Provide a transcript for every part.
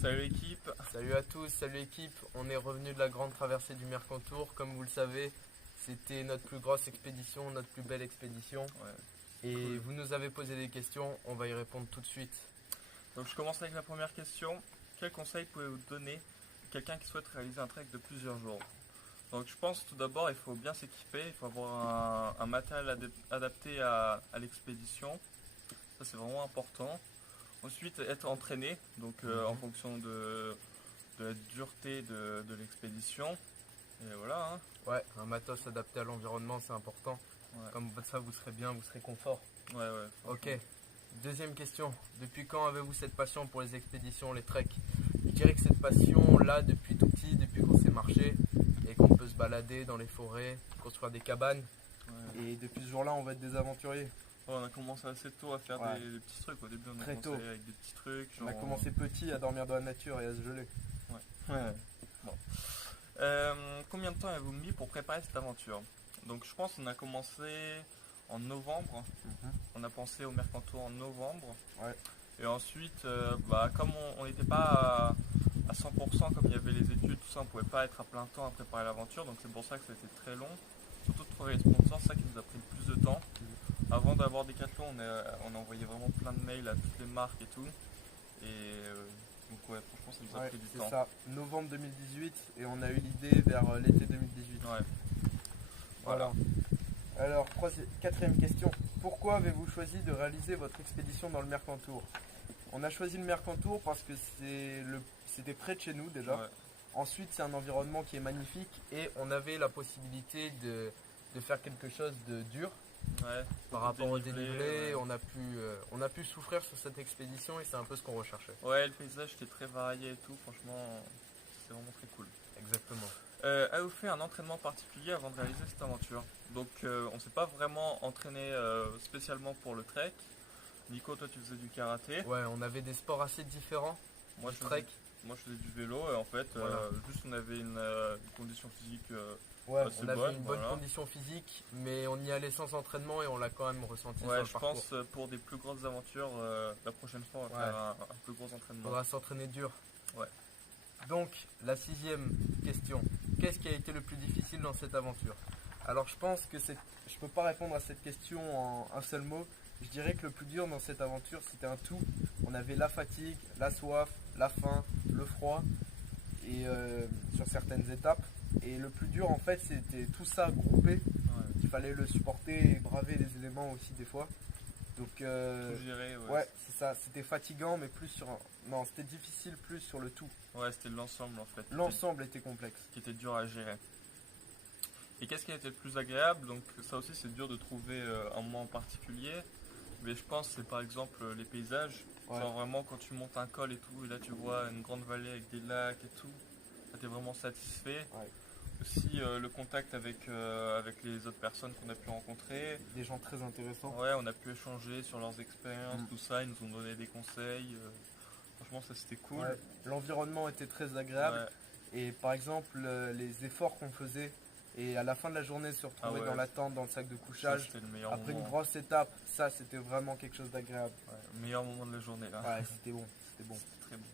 Salut l'équipe. Salut à tous, salut l'équipe. On est revenu de la grande traversée du Mercantour. Comme vous le savez, c'était notre plus grosse expédition, notre plus belle expédition. Ouais. Et Cool. vous nous avez posé des questions, on va y répondre tout de suite. Donc je commence avec la première question. Quel conseil pouvez-vous donner à quelqu'un qui souhaite réaliser un trek de plusieurs jours? Donc je pense tout d'abord il faut bien s'équiper, il faut avoir un matériel adapté à l'expédition. Ça c'est vraiment important. Ensuite être entraîné, donc en fonction de la dureté de l'expédition. Et voilà. Hein. Ouais, un matos adapté à l'environnement, c'est important. Ouais. Comme ça, vous serez bien, vous serez confort. Ouais, ouais. Ok, deuxième question. Depuis quand avez-vous cette passion pour les expéditions, les treks? Je dirais que cette passion-là, depuis tout petit, depuis qu'on sait marcher et qu'on peut se balader dans les forêts, construire des cabanes. Ouais. Et depuis ce jour-là, on va être des aventuriers. Ouais, on a commencé assez tôt à faire Ouais. des petits trucs. Au début, on a Très commencé tôt. avec des petits trucs. On a genre- commencé petit à dormir dans la nature et à se geler. Ouais. Bon. Combien de temps avez-vous mis pour préparer cette aventure? Donc, je pense qu'on a commencé en novembre. On a pensé au Mercantour en novembre. Ouais. Et ensuite, comme on n'était pas à 100%, comme il y avait les études, tout ça, on pouvait pas être à plein temps à préparer l'aventure. Donc, c'est pour ça que ça a été très long. Surtout de trouver les sponsors, c'est ça qui nous a pris le plus de temps. Avant d'avoir Decathlon, on a envoyé vraiment plein de mails à toutes les marques et tout. Et donc ouais, franchement, ça nous a Ouais, pris du c'est temps. ça, novembre 2018 et on a eu l'idée vers l'été 2018. Ouais. Voilà. Alors, quatrième question. Pourquoi avez-vous choisi de réaliser votre expédition dans le Mercantour? On a choisi le Mercantour parce que c'était près de chez nous déjà. Ouais. Ensuite, c'est un environnement qui est magnifique et on avait la possibilité de faire quelque chose de dur. Ouais. Par rapport au Dénivelé, dénivelé, ouais. on a pu souffrir sur cette expédition et c'est un peu ce qu'on recherchait. Ouais, le paysage était très varié et tout, franchement, c'est vraiment très cool. Exactement. Avez-vous fait un entraînement particulier avant de réaliser cette aventure? Donc, on s'est pas vraiment entraîné spécialement pour le trek. Nico, toi, tu faisais du karaté. Ouais, on avait des sports assez différents. Moi, Du je trek. moi, je faisais du vélo et en fait, Voilà. juste on avait une condition physique. Ouais, C'est on avait bonne, une bonne voilà. condition physique, mais on y allait sans entraînement et on l'a quand même ressenti sur Ouais, le je parcours. pense pour des plus grosses aventures, la prochaine fois, on va Ouais. faire un plus gros Il entraînement. faudra s'entraîner dur. Ouais. Donc, la sixième question. Qu'est-ce qui a été le plus difficile dans cette aventure? Alors, je pense que je peux pas répondre à cette question en un seul mot. Je dirais que le plus dur dans cette aventure, c'était un tout. On avait la fatigue, la soif, la faim, le froid, et sur certaines étapes. Et le plus dur, en fait, c'était tout ça groupé. Ouais. Il fallait le supporter et braver les éléments aussi des fois. Donc, Tout gérer, ouais, c'est ça. C'était fatigant, mais plus sur non, c'était difficile plus sur le tout. Ouais, c'était l'ensemble en fait. L'ensemble était complexe. Qui était dur à gérer. Et qu'est-ce qui a été le plus agréable? Donc ça aussi c'est dur de trouver un moment en particulier. Mais je pense que c'est par exemple les paysages. Ouais. Genre vraiment quand tu montes un col et tout, et là tu vois une grande vallée avec des lacs et tout, là t'es vraiment satisfait. Ouais. Aussi le contact avec les autres personnes qu'on a pu rencontrer. Des gens très intéressants. Ouais, on a pu échanger sur leurs expériences, Mm. tout ça, ils nous ont donné des conseils. Franchement ça c'était cool. Ouais. L'environnement était très agréable. Ouais. Et par exemple, les efforts qu'on faisait, et à la fin de la journée, se retrouver Ah ouais. dans la tente, dans le sac de Ça, couchage, c'était le meilleur après une moment. grosse étape, ça c'était vraiment quelque chose d'agréable. Ouais, le meilleur moment de la journée là. Ouais, c'était bon, c'était bon. C'était très bon.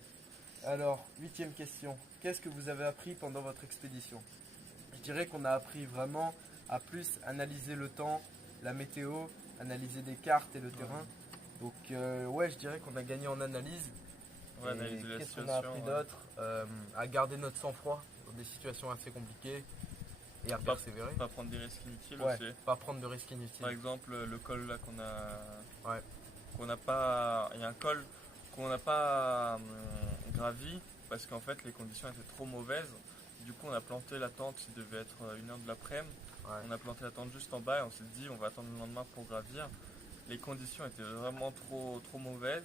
Alors, huitième question. Qu'est-ce que vous avez appris pendant votre expédition? Je dirais qu'on a appris vraiment à plus analyser le temps, la météo, analyser des cartes et le terrain. Donc, ouais, je dirais qu'on a gagné en analyse. Ouais, Et analyser la qu'est-ce qu'on situation. a appris d'autre? À garder notre sang-froid dans des situations assez compliquées et à Pas- persévérer. Pas prendre des risques inutiles Ouais, aussi. pas prendre de risques inutiles. Par exemple, le col là Ouais. qu'on n'a pas. Il y a un col qu'on n'a pas gravi parce qu'en fait les conditions étaient trop mauvaises. Du coup, on a planté la tente, il devait être 1h de l'après-midi. Ouais. On a planté la tente juste en bas et on s'est dit on va attendre le lendemain pour gravir. Les conditions étaient vraiment trop mauvaises.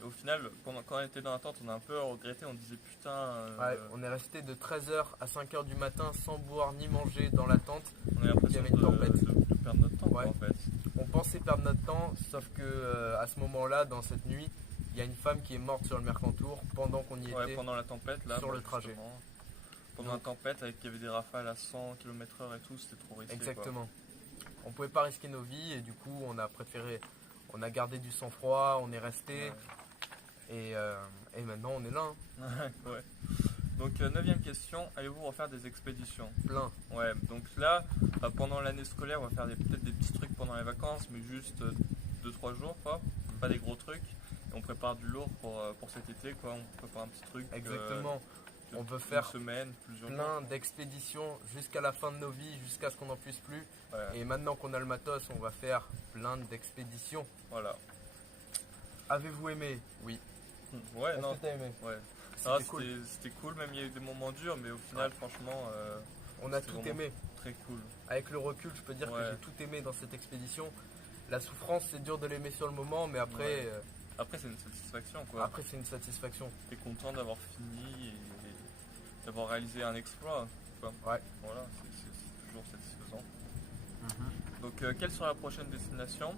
Et au final, quand on était dans la tente, on a un peu regretté, on disait putain. Ouais, on est resté de 13h à 5h du matin sans boire ni manger dans la tente. on a l'impression il y avait une tempête. de perdre notre temps Ouais. quoi, en fait. On pensait perdre notre temps, sauf que à ce moment-là, dans cette nuit, il y a une femme qui est morte sur le Mercantour pendant qu'on y Ouais, était. pendant la tempête là. sur le trajet. justement. Pendant la tempête, avec il y avait des rafales à 100 km/h et tout, c'était trop risqué. Exactement. On pouvait pas risquer nos vies et du coup, on a gardé du sang-froid, on est resté. Ouais. Et maintenant on est là, hein. Ouais. Donc, neuvième question, allez-vous refaire des expéditions? Plein. Ouais, donc là, pendant l'année scolaire, on va faire peut-être des petits trucs pendant les vacances, mais juste 2-3 jours, quoi. Pas des gros trucs. Et on prépare du lourd pour cet été, quoi. On prépare un petit truc. Exactement. On veut une faire semaine, plusieurs jours. plein d'expéditions jusqu'à la fin de nos vies, jusqu'à ce qu'on n'en puisse plus. Ouais, Et maintenant qu'on a le matos, on va faire plein d'expéditions. voilà. Avez-vous aimé? Oui. Ouais, Est-ce non. que t'as aimé? Ouais. C'était Ah, cool. c'était cool, même il y a eu des moments durs, mais au final, franchement, On a c'était tout vraiment aimé. très cool. Avec le recul, je peux dire que Ouais. j'ai tout aimé dans cette expédition. La souffrance, c'est dur de l'aimer sur le moment, mais après, Ouais. Après, c'est une satisfaction, quoi. après c'est une satisfaction. T'es content d'avoir fini et d'avoir réalisé un exploit, quoi. Ouais. Voilà, c'est toujours satisfaisant. Donc, quelle sera la prochaine destination?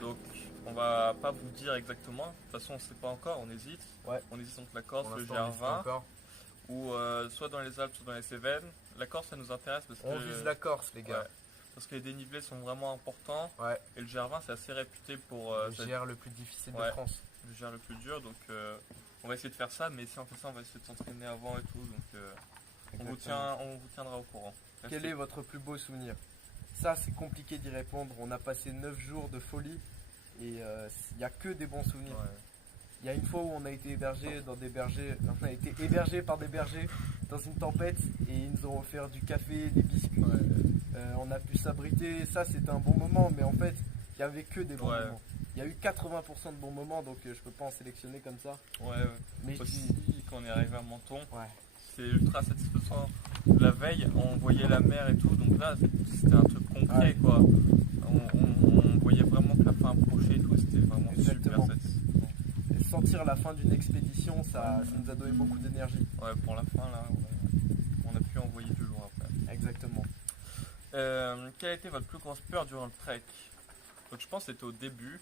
Donc, on va pas vous dire exactement. De toute façon, on sait pas encore, on hésite. Ouais. On hésite entre la Corse, Pour le l'instant, on hésite GR20, encore. ou soit dans les Alpes, soit dans les Cévennes. La Corse, ça nous intéresse parce On que vise la Corse, les gars. ouais, parce que les dénivelés sont vraiment importants. Ouais. Et le GR20, c'est assez réputé pour Le GR le plus difficile de Ouais. France. le GR le plus dur. Donc, on va essayer de faire ça. Mais si on fait ça, on va essayer de s'entraîner avant et tout. Donc, on vous tiendra au courant. Quel Restez- est votre plus beau souvenir? Ça, c'est compliqué d'y répondre. On a passé 9 jours de folie et il n'y a que des bons souvenirs. Ouais. Il y a une fois où on a été hébergé par des bergers dans une tempête et ils nous ont offert du café, des biscuits. On a pu s'abriter. Ça, c'était un bon moment, mais en fait, il n'y avait que des bons Ouais. moments. Il y a eu 80% de bons moments, donc je peux pas en sélectionner comme ça. Ouais, Mais je aussi, dis, quand on est arrivé à Menton, ouais, c'est ultra satisfaisant. La veille, on voyait la mer et tout, donc là, c'était un truc concret, Ouais. quoi. On voyait vraiment que la fin approchait et tout, c'était vraiment Exactement. super satisfaisant. et sentir la fin d'une expédition, ça nous a donné beaucoup d'énergie. Ouais, pour la fin, là, on a pu envoyer du lourd après. Exactement. Quelle a été votre plus grosse peur durant le trek? Donc, je pense que c'était au début,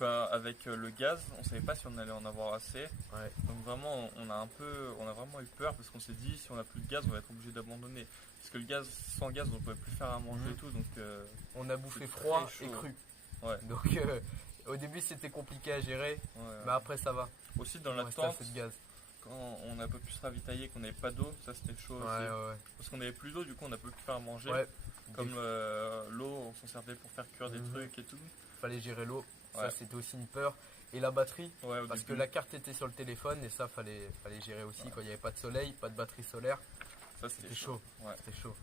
avec le gaz, on savait pas si on allait en avoir assez. Ouais. Donc vraiment, on a vraiment eu peur parce qu'on s'est dit si on n'a plus de gaz, on va être obligé d'abandonner. Parce que le gaz, sans gaz, on ne pouvait plus faire à manger Mhm. et tout. Donc On a bouffé C'est froid très et chaud. cru. ouais, Donc au début c'était compliqué à gérer, ouais. mais après ça va. Aussi dans On la restait tente, assez de gaz. quand on n'a pas pu se ravitailler, qu'on n'avait pas d'eau, ça c'était chaud Ouais, aussi. ouais, Parce qu'on n'avait plus d'eau, du coup on n'a pas pu faire à manger. ouais. Comme l'eau, on s'en servait pour faire cuire des Mhm. trucs et tout. Fallait gérer l'eau. Ça Ouais. c'était aussi une peur. Et la batterie, Ouais, au parce que début, la carte était sur le téléphone et ça fallait gérer aussi quand il n'y avait pas de soleil, pas de batterie solaire. ça C'était chaud. Ouais. C'était chaud.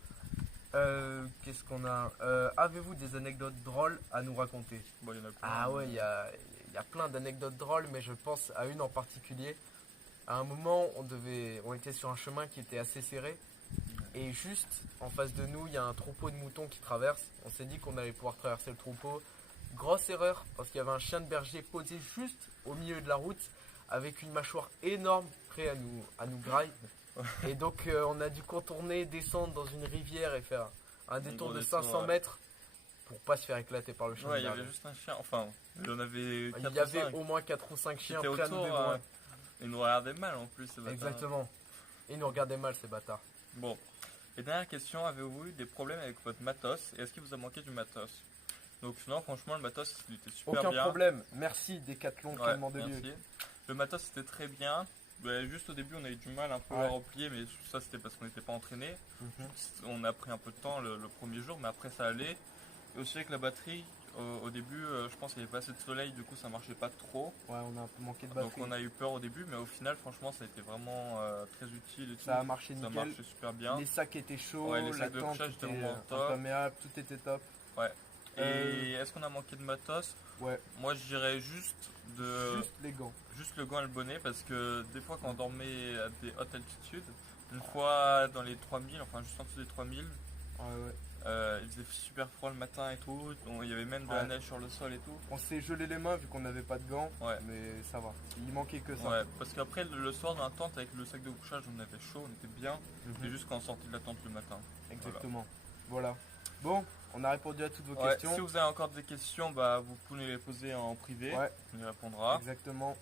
Qu'est-ce qu'on a? Avez-vous des anecdotes drôles à nous raconter? Bon, il y en a plein. Ah ouais, il y a plein d'anecdotes drôles, mais je pense à une en particulier. À un moment, on était sur un chemin qui était assez serré. Et juste en face de nous, il y a un troupeau de moutons qui traverse. On s'est dit qu'on allait pouvoir traverser le troupeau. Grosse erreur, parce qu'il y avait un chien de berger posé juste au milieu de la route, avec une mâchoire énorme, prêt à nous grailler. Et donc on a dû contourner, descendre dans une rivière et faire un détour gros de détour, 500 ouais. mètres pour pas se faire éclater par le chien Ouais, de il y avait berger. juste un chien. Enfin, il y en avait 4 Il y avait au moins 4 ou 5 chiens C'était prêts à nous autour, dévorer. ils nous regardaient mal en plus, ces bâtards. Exactement. Ils nous regardaient mal ces bâtards. Bon, et dernière question, avez-vous eu des problèmes avec votre matos et est-ce qu'il vous a manqué du matos? Donc non, franchement, le matos, il était super Aucun bien. problème. Merci Decathlon, Ouais, Clément Delieu. merci. Le matos, c'était très bien. Ouais, juste au début, on a eu du mal un peu Ouais. à replier, mais ça, c'était parce qu'on n'était pas entraîné. Mhm. On a pris un peu de temps le premier jour, mais après, ça allait. Et aussi avec la batterie, au début, je pense qu'il n'y avait pas assez de soleil, du coup, ça marchait pas trop. Ouais, on a un peu manqué de Donc batterie. on a eu peur au début, mais au final, franchement, ça a été vraiment très utile et tout. Ça a marché Ça nickel. marchait super bien. Les sacs étaient chauds, Ouais, les la sacs de tente couchage était étaient vraiment top. imperméable, tout était top. Ouais. Euh, Et est-ce qu'on a manqué de matos? Ouais, Moi, je dirais juste juste les gants. juste le gant et le bonnet, parce que des fois, quand on dormait à des hautes altitudes, une fois dans les 3000, enfin juste en dessous des 3000, Ouais, ouais. il faisait super froid le matin et tout. Il y avait même de la Ouais. neige sur le sol et tout. On s'est gelé les mains vu qu'on n'avait pas de gants, Ouais. mais ça va. Il manquait que ça. Ouais, parce qu'après le soir dans la tente avec le sac de couchage, on avait chaud, on était bien. Mhm. C'est juste quand on sortait de la tente le matin. Exactement. Voilà. Bon, on a répondu à toutes vos Ouais, questions. si vous avez encore des questions, bah, vous pouvez les poser en privé, Ouais, on y répondra. exactement.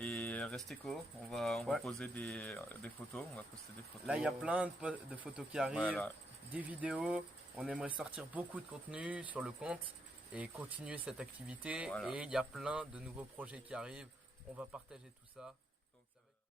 Et restez co, on va Ouais. poser des photos, on va poster des photos. Là, il y a plein de photos qui arrivent, Voilà. des vidéos. On aimerait sortir beaucoup de contenu sur le compte et continuer cette activité. Voilà. Et il y a plein de nouveaux projets qui arrivent. On va partager tout ça.